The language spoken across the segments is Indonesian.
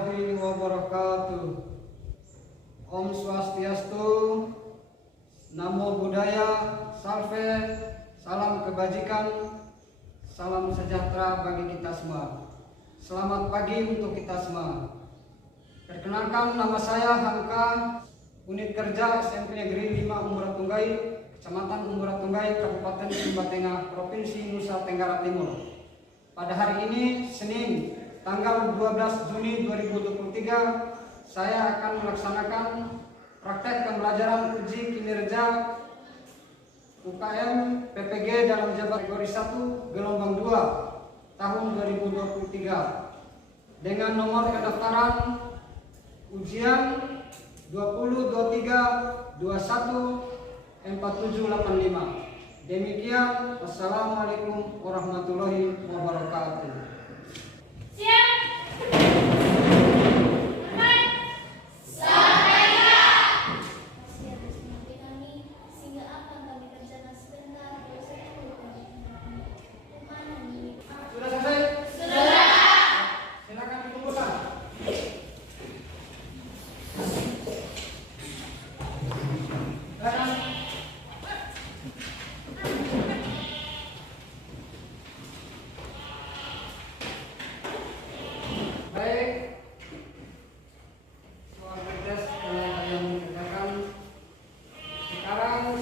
warahmatullahi wabarakatuh. Om Swastiastu, Namo Buddhaya, Salve, salam kebajikan, salam sejahtera bagi kita semua. Selamat pagi untuk kita semua. Perkenalkan, nama saya Hamka, Unit Kerja SMP Negeri 5 Umurat Tunggai, Kecamatan Umurat Tunggai, Kabupaten Sumba Tengah, Provinsi Nusa Tenggara Timur. Pada hari ini, Senin, tanggal 12 Juni 2023, saya akan melaksanakan praktek pembelajaran uji kinerja UKM PPG dalam jabat kategori 1 gelombang 2 tahun 2023 dengan nomor pendaftaran ujian 2023 21 4785. Demikian, wassalamualaikum warahmatullahi wabarakatuh.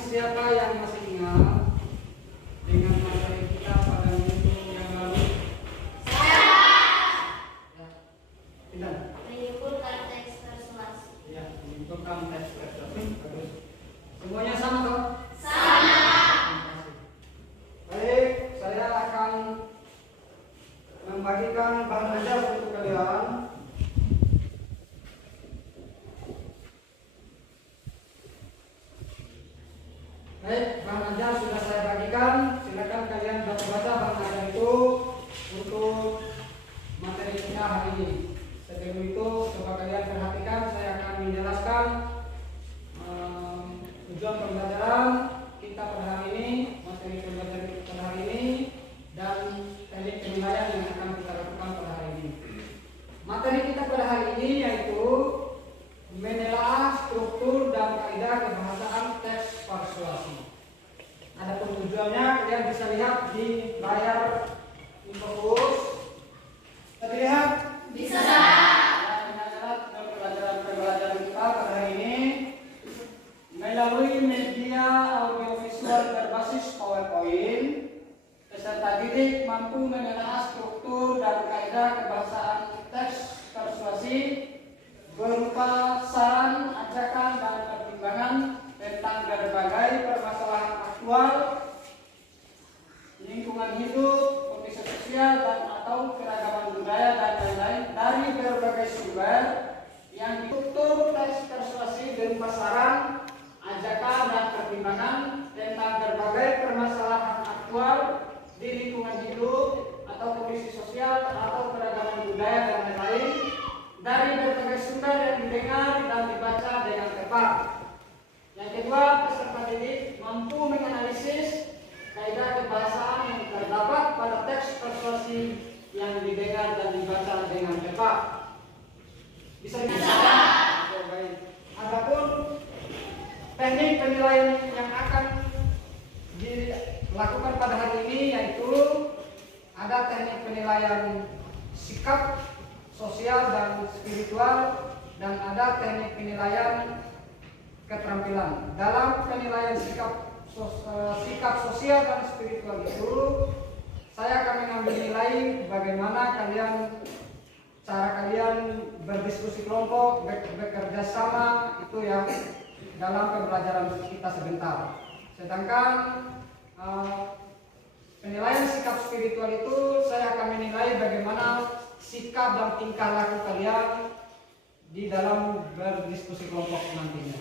Siapa yang masih ingat dengan materi kita pada minggu yang lalu? Saya. Ya. Tidak. Menyimpulkan teks persuasi. Ya, menyimpulkan teks persuasi. Bagus. Semuanya sama toh? Sama. Terima kasih. Baik, saya akan membagikan bahan ajar untuk kalian. Baik, bahan ajar sudah saya bagikan. Silakan kalian baca bahan ajar itu untuk materi kita hari ini. Sebelum itu, coba kalian perhatikan. Saya akan menjelaskan tujuan pembelajaran kita pada hari ini, materi pembelajaran kita pada hari ini, dan teknik penilaian yang akan kita lakukan pada hari ini. Materi kita pada hari ini yaitu menelaah struktur dan kaidah kebahasaan teks persuasi. Adapun tujuannya kalian bisa lihat di layar infocus. Terlihat? Bisa. Pembelajaran kita pada hari ini melalui media audiovisual berbasis PowerPoint. Peserta didik mampu menelaah struktur dan kaidah kebahasaan teks persuasi berupa saran, ajakan, dan pertimbangan tentang berbagai permasalahan aktual, lingkungan hidup, kondisi sosial, dan atau keragaman budaya dan lain-lain dari berbagai sumber yang struktur teks persuasi berupa saran, ajakan, dan pertimbangan tentang berbagai permasalahan aktual di lingkungan hidup atau kondisi sosial atau keragaman budaya dan lain-lain dari berbagai sumber yang didengar dan dibaca dengan tepat. Yang kedua, peserta didik mampu menganalisis kaidah kebahasaan yang terdapat pada teks persuasi yang didengar dan dibaca dengan tepat. Bisa dibaca? Baik. Adapun teknik penilaian yang akan dilakukan pada hari ini yaitu ada teknik penilaian sikap sosial dan spiritual, dan ada teknik penilaian keterampilan. Dalam penilaian sikap sosial dan spiritual itu, saya akan mengambil nilai bagaimana cara kalian berdiskusi kelompok, bekerja sama, itu ya dalam pembelajaran kita sebentar. Sedangkan penilaian sikap spiritual itu saya akan menilai bagaimana sikap dan tingkah laku kalian di dalam berdiskusi kelompok nantinya.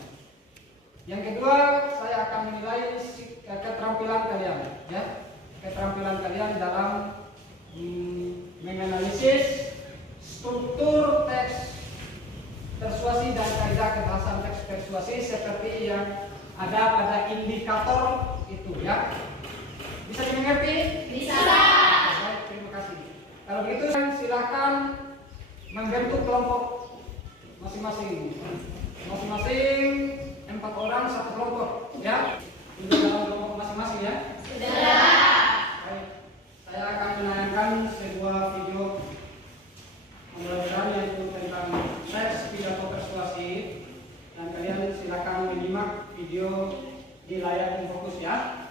Yang kedua, saya akan menilai keterampilan kalian, ya, keterampilan kalian dalam menganalisis struktur teks persuasi dan kaidah kebahasaan teks persuasi seperti yang ada pada indikator itu, ya. Bisa dimengerti? Bisa. Baik, terima kasih. Kalau begitu silakan membentuk kelompok masing-masing 4 orang satu kelompok ya. Sudah dalam kelompok masing-masing ya. Baik, saya akan menayangkan sebuah video pembelajaran yaitu tentang teks pidato persuasif, dan kalian silakan menyimak video di layar yang fokus ya.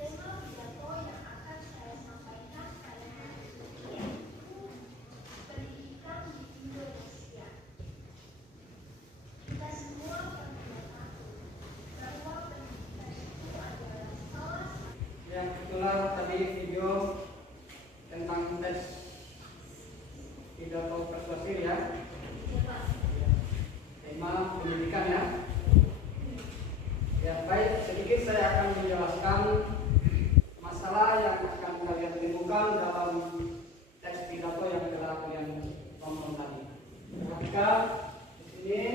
Tema pidato yang akan saya sampaikan pada hari ini yaitu pendidikan di Indonesia. Kita semua pernah tahu bahwa pendidikan itu adalah salah satu. Yang itulah tadi video tentang teks pidato persuasif ya. Tema pendidikan ya. Ya baik, sedikit saya akan menjelaskan masalah yang akan kalian temukan dalam teks pidato yang telah kalian tonton tadi. Perhatikan di sini.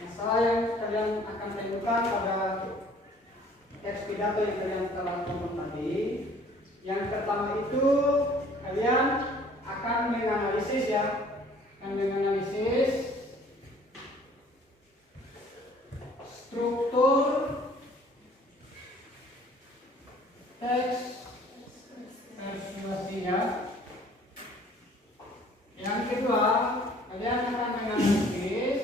Masalah yang kalian akan temukan pada teks pidato yang kalian telah tonton tadi. Yang pertama itu kalian akan menganalisis ya. Menganalisis struktur teks persuasi ya. Yang kedua, kalian akan menganalisis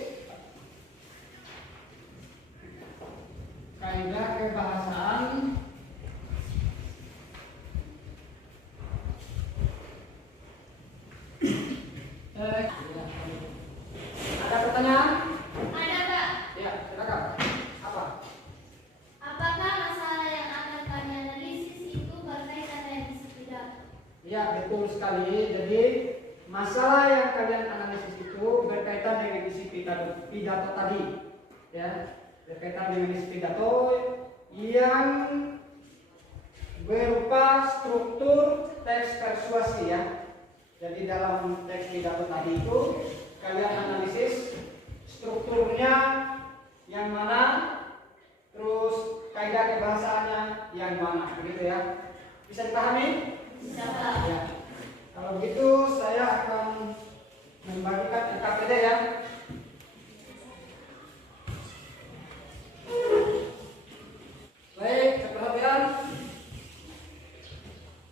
kaidah kebahasaan Ada pertanyaan? Ada, Pak. Ya, silakan. Apa? Apakah masalah yang akan kami analisis itu berkaitan dengan isi pidato? Ya, betul sekali. Jadi, masalah yang kalian analisis itu berkaitan dengan isi pidato tadi. Ya, berkaitan dengan isi pidato yang berupa struktur teks persuasi ya. Jadi dalam teks pidato tadi itu kalian analisis strukturnya yang mana, terus kaidah kebahasaannya yang mana, begitu ya. Bisa dipahami? Bisa, Pak. Ya. Kalau begitu saya akan membagikan LKPD ya. Baik, perhatian.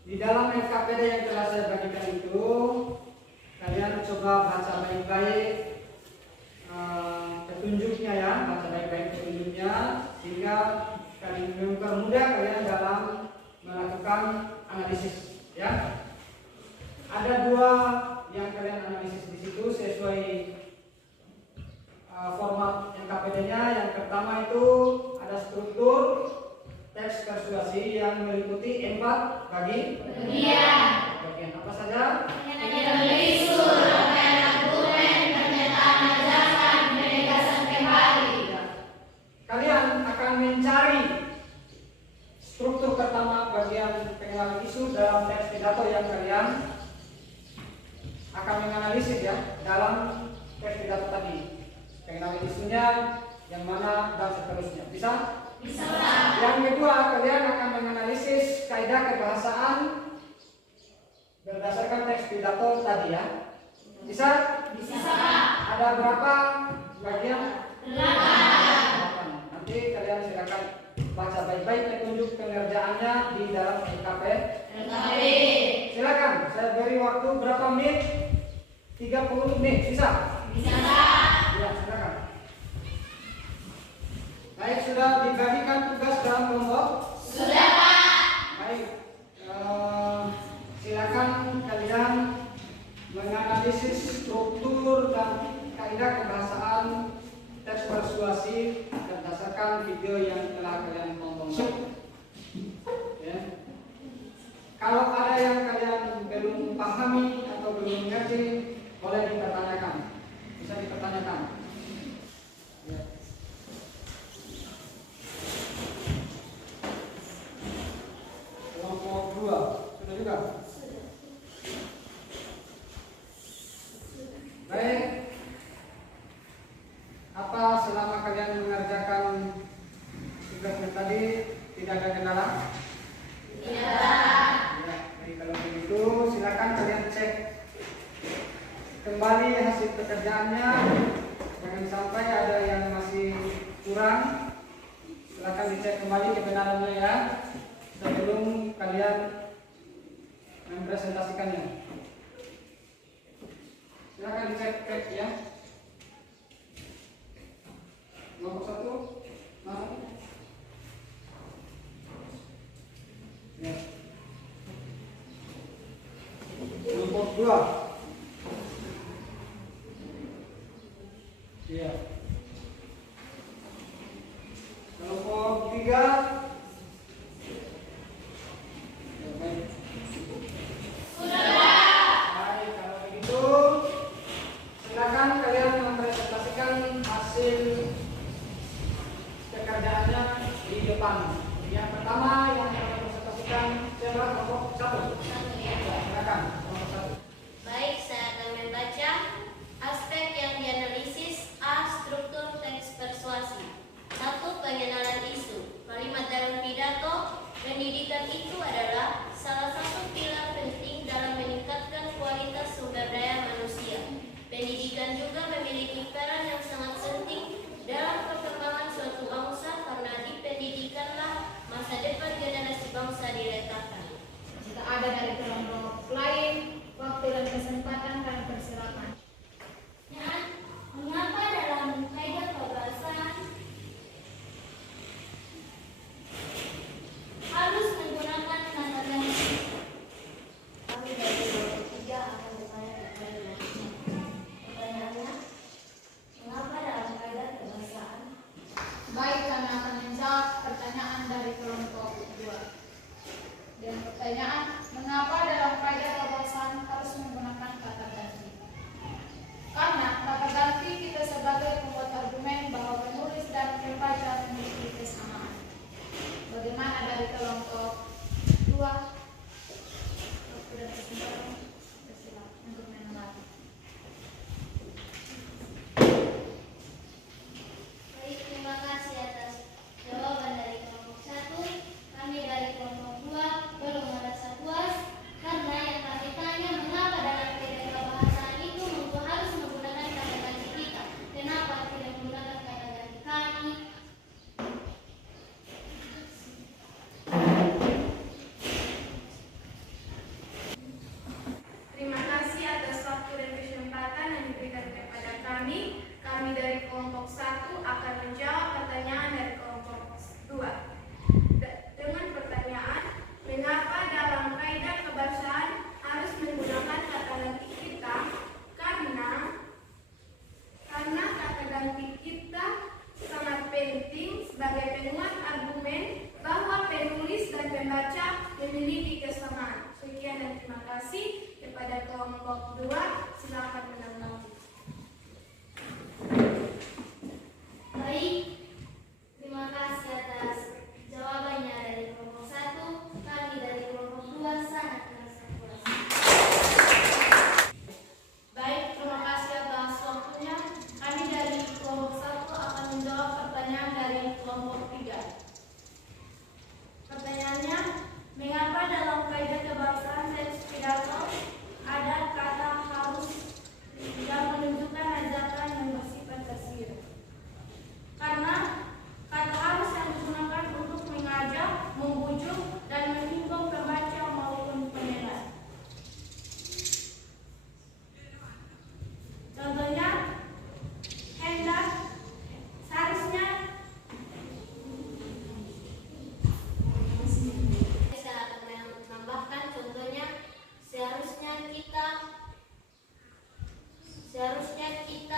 Di dalam LKPD yang telah saya bagikan itu, kalian coba baca baik-baik petunjuknya ya, baca baik-baik petunjuknya sehingga kalian mempermudah kalian dalam melakukan analisis ya. Ada 2 yang kalian analisis di situ sesuai format LKPD-nya. Yang pertama itu ada struktur teks persuasi yang meliputi 4 bagian. Apa saja? Kalian akan mencari struktur pertama bagian pengenalan isu dalam teks pidato yang kalian akan menganalisis ya dalam teks pidato tadi. Pengenalan isunya yang mana dan seterusnya. Bisa? Bisa. Yang kedua, kalian akan menganalisis kaidah kebahasaan berdasarkan teks pidato tadi ya. Bisa? Bisa. Ada berapa bagian? 8. Nanti kalian silakan baca baik-baik petunjuk pengerjaannya di dalam LKPD. Silakan, saya beri waktu berapa menit? 30 menit. Bisa? Bisa. Ya, silakan. Baik, sudah dibagikan tugas dalam kelompok? Sudah, Pak. Baik, silakan kalian menganalisis struktur dan kaidah kebahasaan teks persuasi berdasarkan video yang telah kalian tonton. Ya. Kalau ada yang kalian belum pahami atau belum mengerti, boleh dipertanyakan. Bisa dipertanyakan. Ya. Kelompok 2 sudah juga? Baik. Apa selama kalian mengerjakan tugasnya tadi tidak ada kendala? Tidak. kembali hasil pekerjaannya. Jangan sampai ada yang masih kurang. Silakan dicek kembali kebenarannya ya, sebelum kalian mempresentasikannya. Silakan dicek ya. Nomor 1, mau? Ya. Nomor 2. Iya. Kelompok 3. Baik. Baik, kalau begitu silakan kalian mempresentasikan hasil pekerjaannya di depan. Yang pertama yang akan mempresentasikan siapa? Kelompok 1. Silakan, kelompok 1. Baik, saya akan membaca aspek yang dianalisis. A. Struktur teks persuasi. 1. Pengenalan isu. Kalimat dalam pidato. Pendidikan itu adalah salah satu pilar penting dalam meningkatkan kualitas sumber daya manusia. Pendidikan juga memiliki peran yang sangat penting dalam perkembangan suatu bangsa, karena di pendidikanlah masa depan generasi bangsa diletakkan. Jika ada dari kelompok lain, waktu dan kesempatan kami persilakan. Mengapa dalam kaidah kebahasaan harus menggunakan kata ganti? Kami dari kelompok 3 akan bertanya kepada pertanyaannya, mengapa dalam kaidah kebahasaan? Baik, kami akan menjawab pertanyaan dari kelompok 2. Dan pertanyaan, mengapa dalam kaidah kebahasaan harus menggunakan kata ganti? Karena kata ganti kita sebagai pembuat argumen bahwa penulis dan pembaca memiliki kesamaan. Bagaimana dari kelompok 2? Waktu dan kesempatan bersilakan untuk menanggapi. Baik, terima kasih atas jawaban dari kelompok 1. Kami dari kelompok 2 belum merasa puas, karena yang kami tanya, mengapa dalam kaidah kebahasaan itu harus menggunakan kata ganti kita? Kenapa tidak menggunakan kata ganti kami? Terima kasih atas waktu dan kesempatan yang diberikan kepada kami. Kami dari kelompok 1 akan menjawab pertanyaan dari kelompok 2. Dengan pertanyaan, mengapa dalam kaidah kebahasaan harus menggunakan kata ganti kita? Karena kata ganti kita sangat penting sebagai penguat argumen bahwa penulis dan pembaca memiliki kesamaan. Sekian dan terima kasih. Kepada kelompok 2, silakan menanggapi. Baik, terima kasih atas jawabannya dari kelompok 1. Kami dari kelompok 2 sangat merasa puas. Baik, terima kasih atas waktunya. Kami dari kelompok 1 akan menjawab pertanyaan dari kelompok 3. Pertanyaannya, mengapa dalam kaidah kebahasaan teks pidato ada kata harus yang menunjukkan ajakan yang bersifat tersier? Karena kata harus yang digunakan untuk mengajak, membujuk, dan menghimbau pembaca maupun pendengar. Contohnya, hendak, seharusnya. Saya akan menambahkan contohnya, seharusnya kita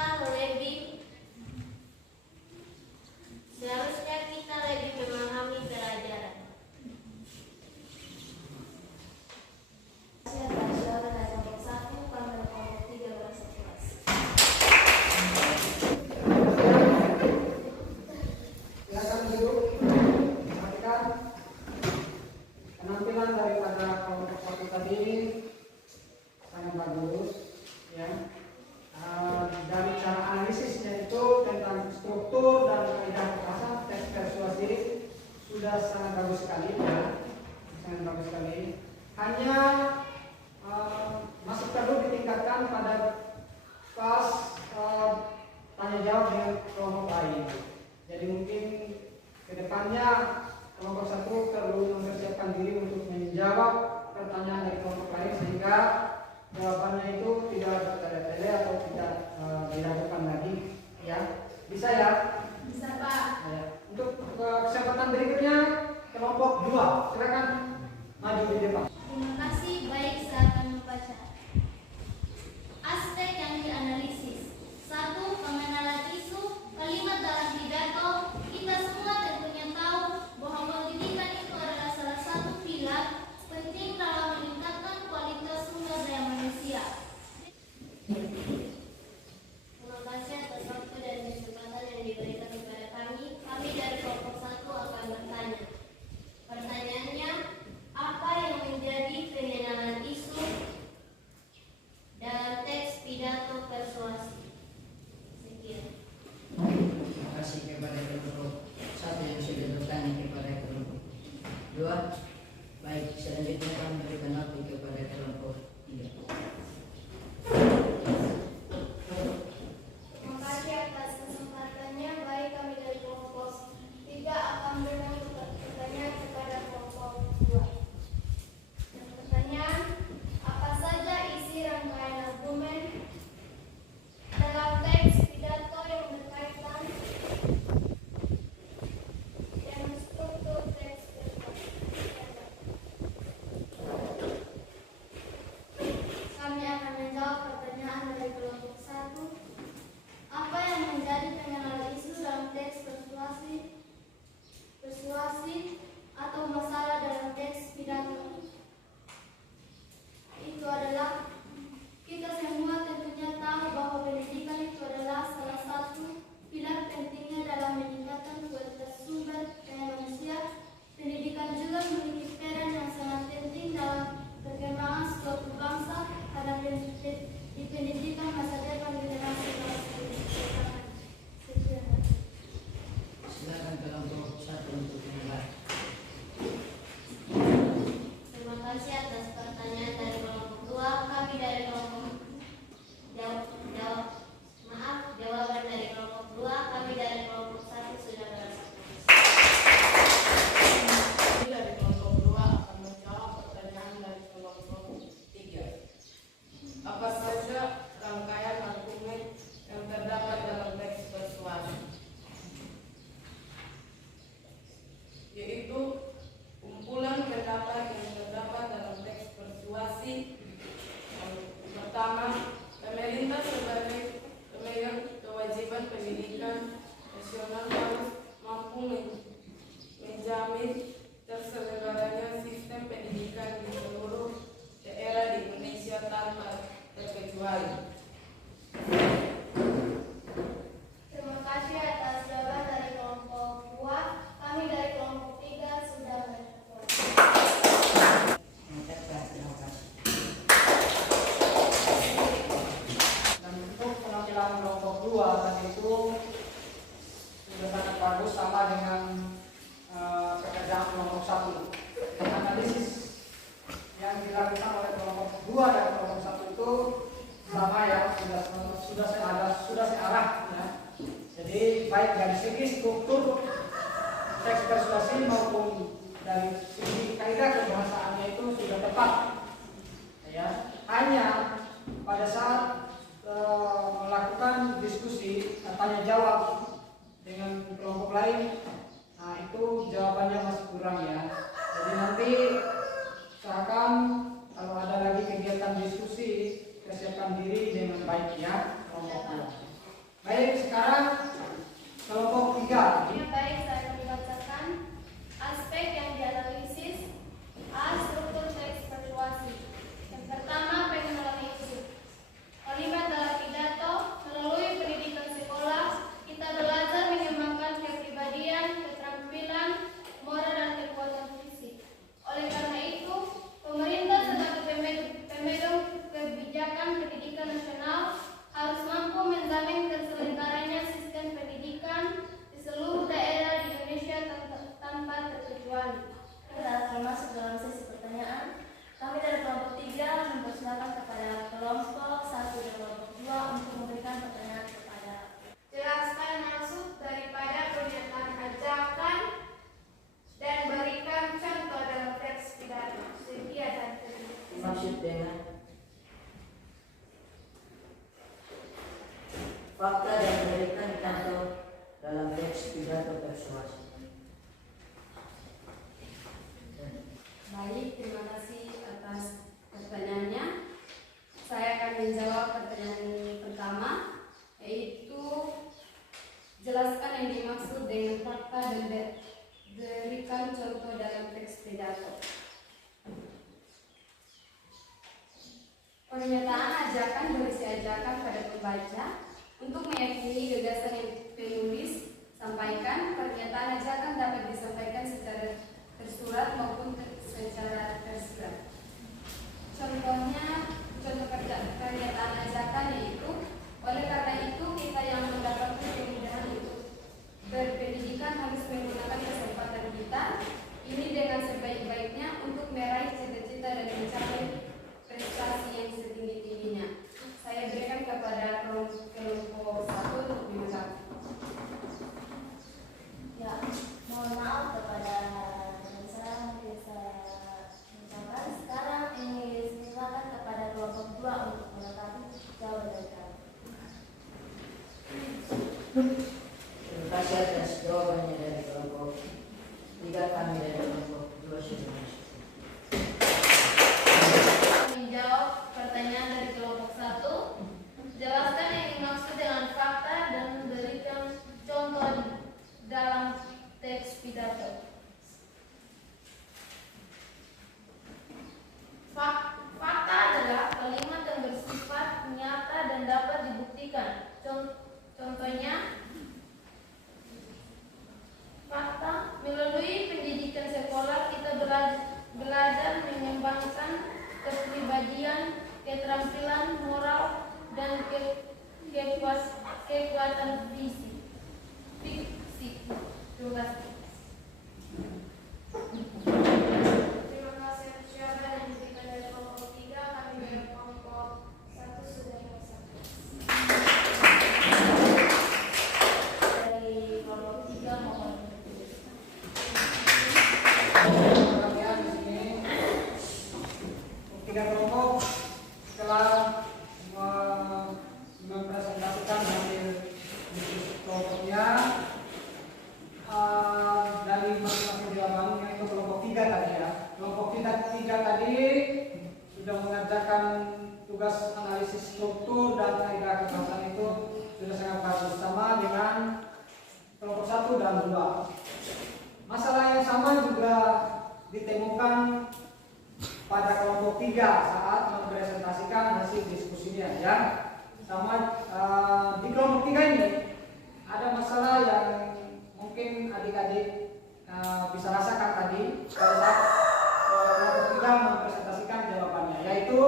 lebih memahami pelajaran. Saya berjalan dari kelompok 1, kami dari kelompok 3 merasa puas. Silakan duduk. Perhatikan penampilan daripada kelompok 1 tadi sangat bagus, ya. Dari cara analisisnya itu tentang struktur dan kaidah bahasa teks persuasi sudah sangat bagus sekali, ya. Sangat bagus sekali. Hanya masih perlu ditingkatkan pada pertanyaan dari kelompok lain sehingga jawabannya itu tidak bertele-tele atau tidak diragukan lagi, ya. Bisa ya? Bisa Pak. Ya. Untuk kesempatan berikutnya kelompok 2, silakan maju di depan. Terima kasih, baik saya akan membaca. Aspek yang dianalisis. 1. Pengenalan isu. Kalimat dalam pidato. Kita semua tentunya tahu bahwa pendidikan itu adalah salah satu pilar penting dalam meningkatkan kualitas sumber daya manusia. Terima kasih atas waktu dan kesempatan yang diberikan kepada kami. Kami dari kelompok 1 akan bertanya. Pertanyaannya, apa yang menjadi pengenalan isu dalam teks pidato persuasi? Sekian. Terima kasih kepada kelompok 1 yang sudah bertanya kepada kelompok 2. Baik, selanjutnya kami berikan waktu kepada kelompok 3. Terima kasih atas kesempatannya. Baik, kami dari kelompok 3 akan memberikan pertanyaan kepada kelompok 2. Yang pertanyaan, apa saja isi rangkaian argumen dalam teks pidato yang berkaitan dengan struktur teks pidato? Kami akan menjawab pertanyaan dari kelompok 1. Apa yang menjadi pengenalan isu dalam teks persuasi atau masalah dalam teks pidato? Itu adalah, kita semua tentunya tahu bahwa pendidikan itu adalah salah satu pilar pentingnya dalam meningkatkan kualitas sumber daya manusia. Pendidikan juga memiliki peran yang sangat penting dalam perkembangan suatu bangsa, karena di pendidikan masa depan generasi bangsa. Sekian. Silakan kelompok 1 untuk menilai. Terima kasih atas pertanyaan dari kelompok 2. Kami dari kelompok jawaban dari kelompok 2. Kami dari kelompok 1 sudah berhasil. Kami dari kelompok 2 akan menjawab pertanyaan dari kelompok 3. Apa saja rangkaian argumen yang terdapat dalam teks persuasi? Yaitu kumpulan pendapat yang terdapat dalam teks persuasi. Yang pertama, pemerintah sebagai pemegang kewajiban pendidikan nasional harus mampu menjamin terselenggaranya sistem pendidikan di seluruh daerah di Indonesia tanpa terkecuali. Terima kasih atas jawaban dari kelompok 2. Kami dari kelompok 3 sudah berhasil. Terima kasih. Dan untuk penampilan kelompok 2 tadi itu sudah sangat bagus, sama dengan pekerjaan kelompok 1. Analisis yang dilakukan oleh kelompok 2 dan kelompok 1 itu sama ya, sudah searah ya. Jadi baik dari segi struktur teks persuasi maupun dari segi kaidah kebahasaannya itu sudah tepat ya. Hanya pada saat melakukan diskusi tanya jawab dengan kelompok lain, nah itu jawabannya masih kurang ya. Jadi nanti usahakan kalau ada lagi kegiatan diskusi, persiapkan diri dengan baik ya kelompok 2. Baik, sekarang kelompok 3. Ya, baik, saya akan membacakan aspek yang dianalisis. A. Struktur teks persuasi. dimaksud dengan fakta dan berikan contoh dalam teks pidato persuasi. Baik, terima kasih atas pertanyaannya. Saya akan menjawab pertanyaan pertama, yaitu jelaskan yang dimaksud dengan fakta dan berikan contoh dalam teks pidato. Pernyataan ajakan berisi ajakan pada pembaca untuk meyakini gagasan yang penulis sampaikan. Pernyataan ajakan dapat disampaikan secara tersurat maupun secara tersirat. Contohnya, contoh pernyataan ajakan yaitu, oleh karena itu kita yang mendapatkan kemudahan untuk berpendidikan harus menggunakan kesempatan kita ini dengan sebaik-baiknya untuk meraih cita-cita dan mencapai prestasi yang setinggi-tingginya. Saya berikan kepada kelompok 1 untuk menanggapi. Ya, mohon maaf kepada saya bisa mengucapkan. Sekarang ini silakan kepada kelompok 2 untuk menanggapi jawaban kami. Terima kasih atas jawabannya dari kelompok 3, kami dari kelompok 2 sudah masuk. Menjawab pertanyaan dari kelompok 1. Jelaskan yang dimaksud dengan fakta dan berikan contoh dalam teks pidato. Fakta adalah kalimat yang bersifat nyata dan dapat dibuktikan. Contohnya, fakta melalui pendidikan sekolah kita belajar mengembangkan kepribadian, keterampilan moral, dan kekuatan fisik. Terima kasih. Terima kasih atas jawaban yang diberikan dari kelompok 3. Kami dari kelompok 1 sudah selesai. Dari kelompok 3 mohon. Perhatian di sini, 3 kelompok telah mempresentasikan hasil diskusi kelompoknya dari masing-masing jawaban, yaitu kelompok 3 tadi ya. Kelompok 3 tadi sudah mengerjakan tugas analisis struktur dan kaidah kebahasaan itu sudah sangat bagus, sama dengan kelompok 1 dan 2. Masalah yang sama juga ditemukan pada kelompok 3 saat mempresentasikan hasil diskusinya ya. Sama di kelompok 3 ini ada masalah yang mungkin adik-adik bisa rasakan tadi pada saat kelompok 3 mempresentasikan jawabannya, yaitu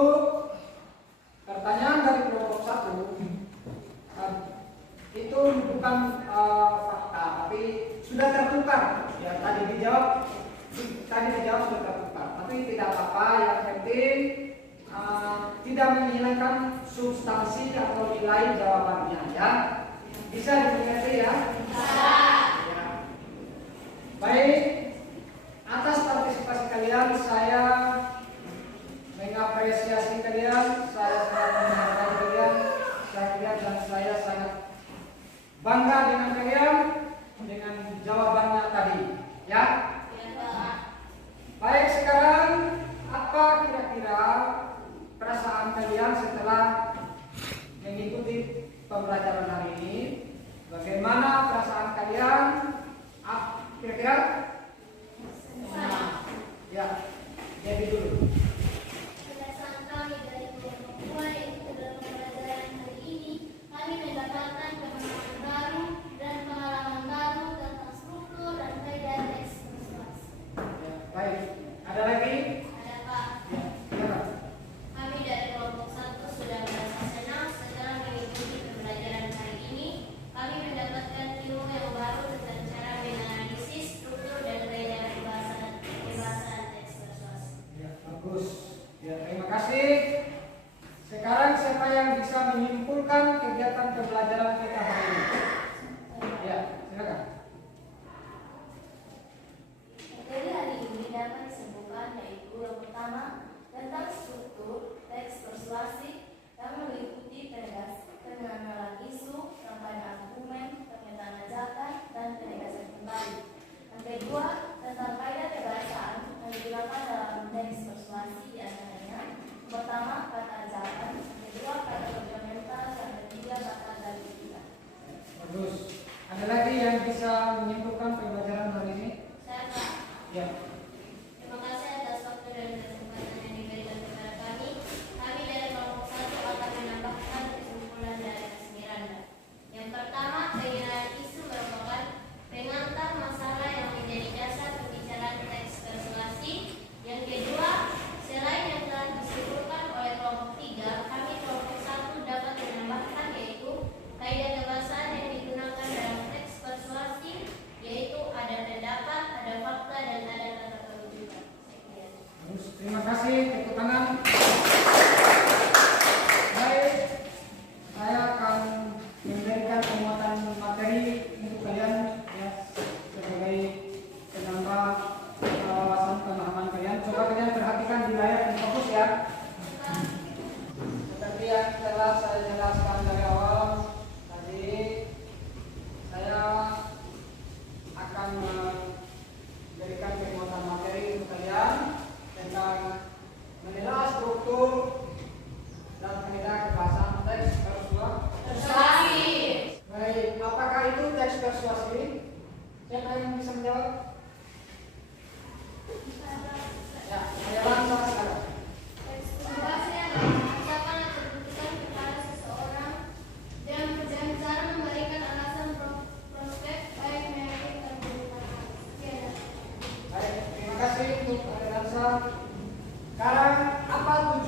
pertanyaan dari kelompok 1 itu bukan fakta tapi sudah tertukar ya, tadi dijawab sudah tertukar, tapi tidak apa-apa, yang penting tidak menghilangkan substansi atau nilai jawabannya ya. Bisa dimengerti ya? Bisa. Ya. Baik, atas partisipasi kalian saya mengapresiasi kalian, saya sangat menghargai kalian, dan saya sangat bangga dengan kalian dengan jawabannya tadi ya. Baik, sekarang apa kira-kira perasaan kalian setelah mengikuti pembelajaran hari ini? Bagaimana perasaan kalian? Kira-kira? Ya, jadi dulu. Perasaan kami dari kelompok 2 itu dalam pembelajaran hari ini, kami mendapatkan pengalaman baru dan pengalaman baru tentang struktur dan kaidah teks persuasi. Ya, baik. Ada lagi? Ada Pak. Ya, silakan. Kami dari kelompok 1 sudah merasa senang setelah mengikuti pembelajaran hari ini. Kami mendapatkan ilmu yang baru tentang cara menganalisis struktur dan kaidah pembahasan teks persuasi. Ya, bagus. Ya, terima kasih. Sekarang siapa yang bisa menyimpulkan kegiatan pembelajaran kita hari ini? Ya, silakan. Materi hari ini dapat disebutkan yaitu yang pertama tentang struktur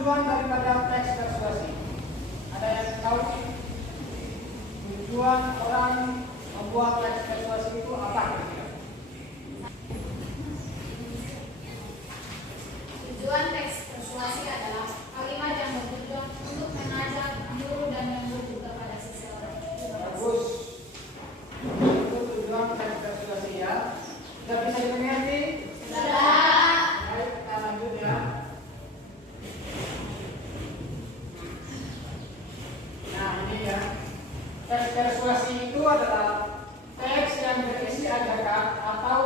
tujuan daripada teks persuasi? Ada yang tahu? Tujuan orang membuat teks persuasi itu apa? Tujuan teks persuasi adalah kalimat yang bertujuan untuk mengajak, menyuruh, dan membujuk kepada seseorang. Bagus. Itu tujuan teks persuasi ya. Sudah bisa dimengerti? Sudah. Baik, kita lanjut ya. Nah ini ya, teks persuasi itu adalah teks yang berisi ajakan atau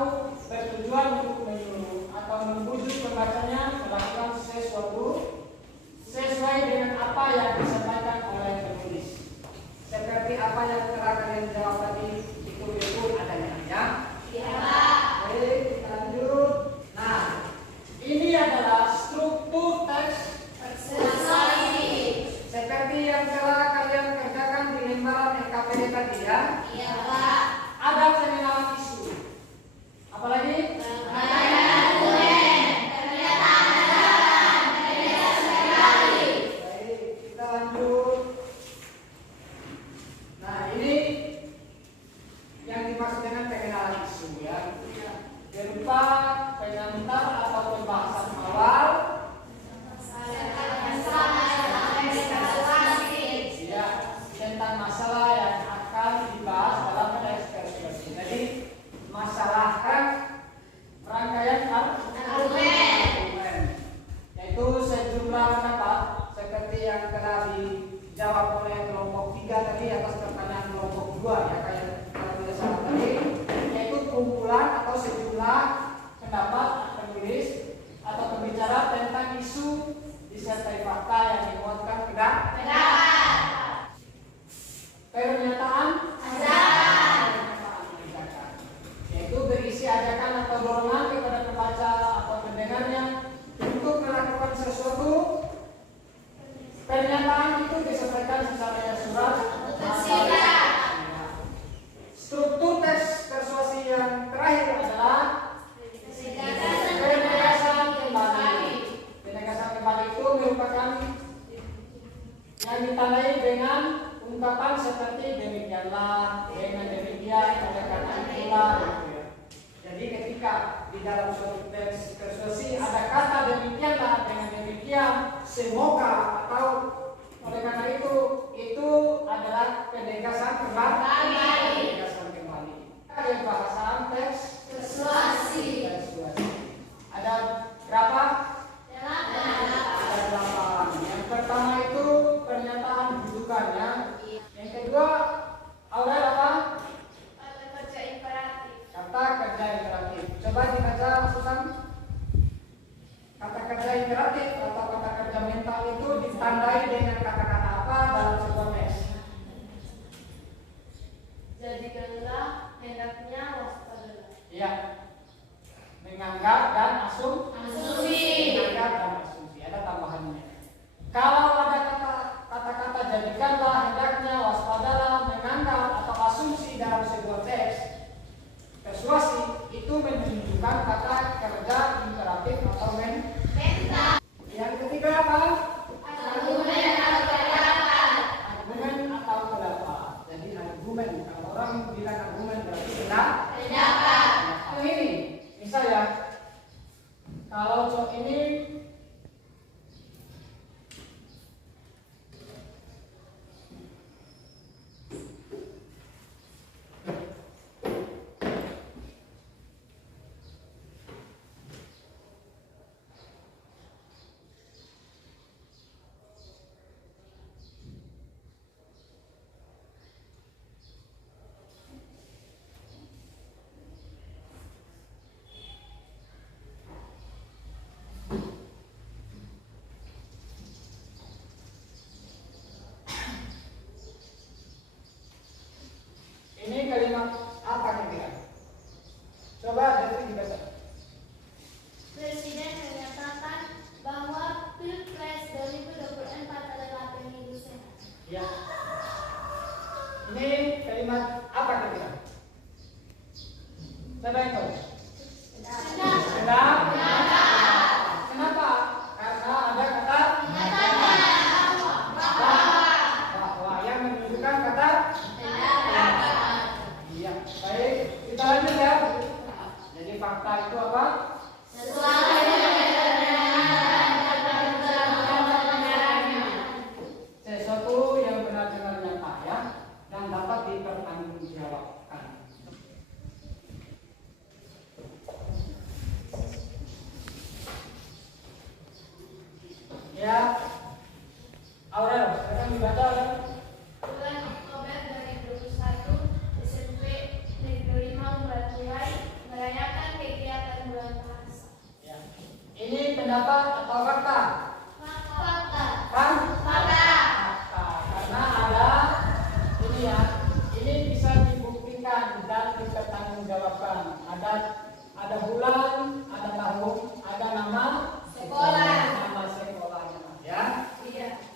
bertujuan untuk menyuruh atau membujuk pembacanya melakukan sesuatu sesuai dengan apa yang disampaikan oleh penulis. Seperti apa yang telah kalian jawab tadi, itu adanya ya. Baik, kita lanjut. Nah, ini adalah struktur teks Persuasi. seperti yang telah kalian kerjakan di lembaran LKPD tadi ya. Iya, Pak. Ada pengenalan isu. Apalagi? Baik, kita lanjut. Nah, ini yang dimaksud dengan pengenalan isu ya. Berupa pengantar atau pembahasan awal ya tentang masalah yang akan dibahas dalam teks persuasi. Jadi masalah rangkaian argumen, yaitu sejumlah pendapat seperti yang telah dijawab oleh kelompok 3 tadi atas pertanyaan kelompok 2 ya, kayak kalau tidak salah tadi, yaitu kumpulan atau sejumlah pendapat penulis atau pembicara tentang isu disertai fakta yang dimuatkan pernyataan ajakan, yaitu berisi ajakan atau dorongan kepada pembaca atau pendengarnya untuk melakukan sesuatu. Pernyataan itu disampaikan secara surat atau struktur teks persuasi yang terakhir adalah penegasan kembali. Penegasan kembali itu merupakan yang ditandai dengan ungkapan seperti demikianlah, dengan demikian, oleh karena itulah gitu ya. Jadi ketika di dalam suatu teks persuasi ada kata demikianlah, dengan demikian, semoga, atau oleh karena itu adalah penegasan kembali. Penegasan kembali. Ada bahasan teks Persuasi. Ada berapa? Ada 8. Yang pertama itu pernyataan rujukannya. Yang kedua, Aurel apa? Kata kerja imperatif. Kata kerja imperatif. Coba dibaca Susan. Kata kerja imperatif atau kata kerja mental itu ditandai dengan kata-kata apa dalam sebuah teks? Jadikanlah, hendaknya, waspadalah. Iya. Menganggap dan asumsi. Menganggap dan asumsi. Ada tambahannya. Kalau ada kata-kata jadikanlah, hendaknya, waspadalah, menganggap atau asumsi dalam sebuah teks persuasi, itu menunjukkan kata kerja imperatif atau mental. Yang ketiga apa? Argumen atau pendapat. Jadi argumen, kalau orang bilang argumen berarti pendapat. Ini misalnya kalau cowok ini ini kalimat apa kira-kira? Coba dari dibaca. Presiden menyatakan bahwa Pilpres 2024 adalah pemilu sehat. Ya. Ini kalimat apa kira-kira? Siapa yang tahu? Sedap. Kenapa? Karena ada kata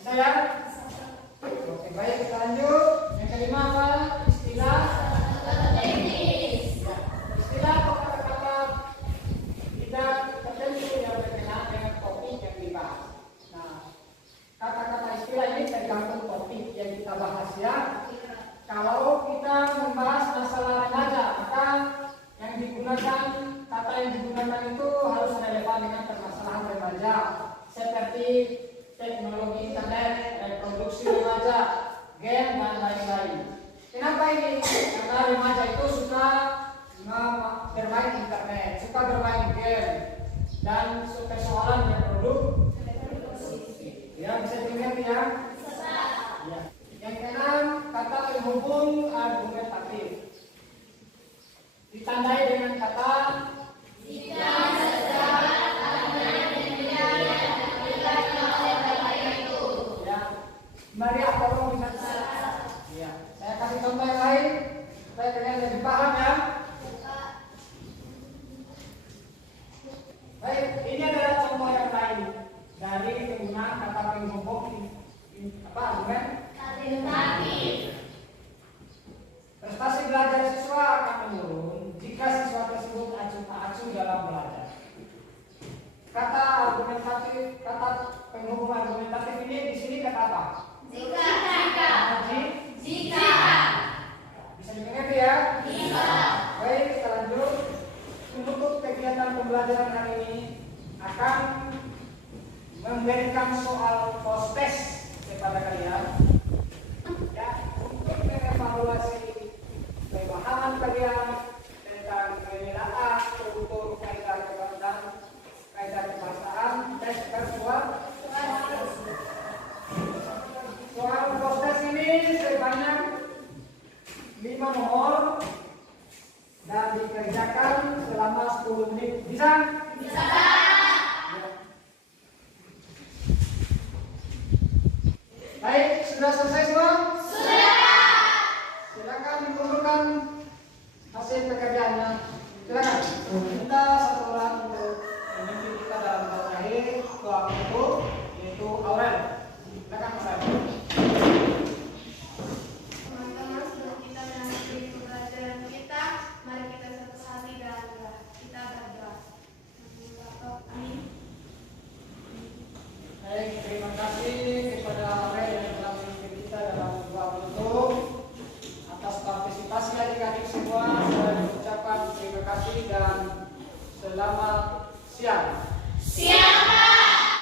Bisa ya? Oke, baik, kita lanjut. Yang kelima apa? Istilah teknis. ya. Istilah atau kata-kata tidak tertentu yang berkenaan dengan topik yang dibahas. Nah, kata-kata istilah ini tergantung topik yang kita bahas ya. Kalau kita membahas masalah remaja, maka yang digunakan, kata yang digunakan itu harus relevan dengan permasalahan remaja, seperti teknologi internet, reproduksi remaja, game dan lain-lain. Kenapa ini? Karena remaja itu suka bermain internet, suka bermain game, dan persoalan reproduksi. Ya, bisa dimengerti ya? Ya. Yang keenam, kata penghubung argumentatif. Ditandai dengan kata Jika sejalan dengan nilai yang diberikan oleh bapak itu. ya. Maria tolong bisa. Ya. Saya kasih contoh yang lain supaya kalian lebih paham ya. Baik, ini adalah contoh yang lain dari penggunaan kata penghubung apa argumen? Prestasi belajar siswa akan menurun jika siswa tersebut acuh tak acuh dalam belajar. Kata argumentatif, kata penghubung argumentatif ini di sini kata apa? Jika. Jika. Bisa dimengerti ya? Bisa. Baik, kita lanjut. Penutup kegiatan pembelajaran hari ini akan memberikan soal post-test kepada kalian. Ya, untuk mengevaluasi pemahaman kalian tentang penilaian struktur kaidah kebahasaan tes persuasian. Soal post-test ini sebanyak 5 nomor dan dikerjakan selama 10 menit. Bisa? Bisa. Ya. Baik, sudah selesai semua? Silakan dikumpulkan hasil pekerjaannya. Silakan. Minta satu orang untuk memimpin kita dalam hal terakhir doa penutup, yaitu Aurel. Silakan Mas Aurel. Teman-teman, sebelum kita mengakhiri pembelajaran kita, mari kita satu hati dan kita berdoa. Amin. Baik, terima kasih kepada Aurel yang telah memimpin kita dalam doa penutup. Atas partisipasi adik-adik semua, saya mengucapkan terima kasih dan selamat siang.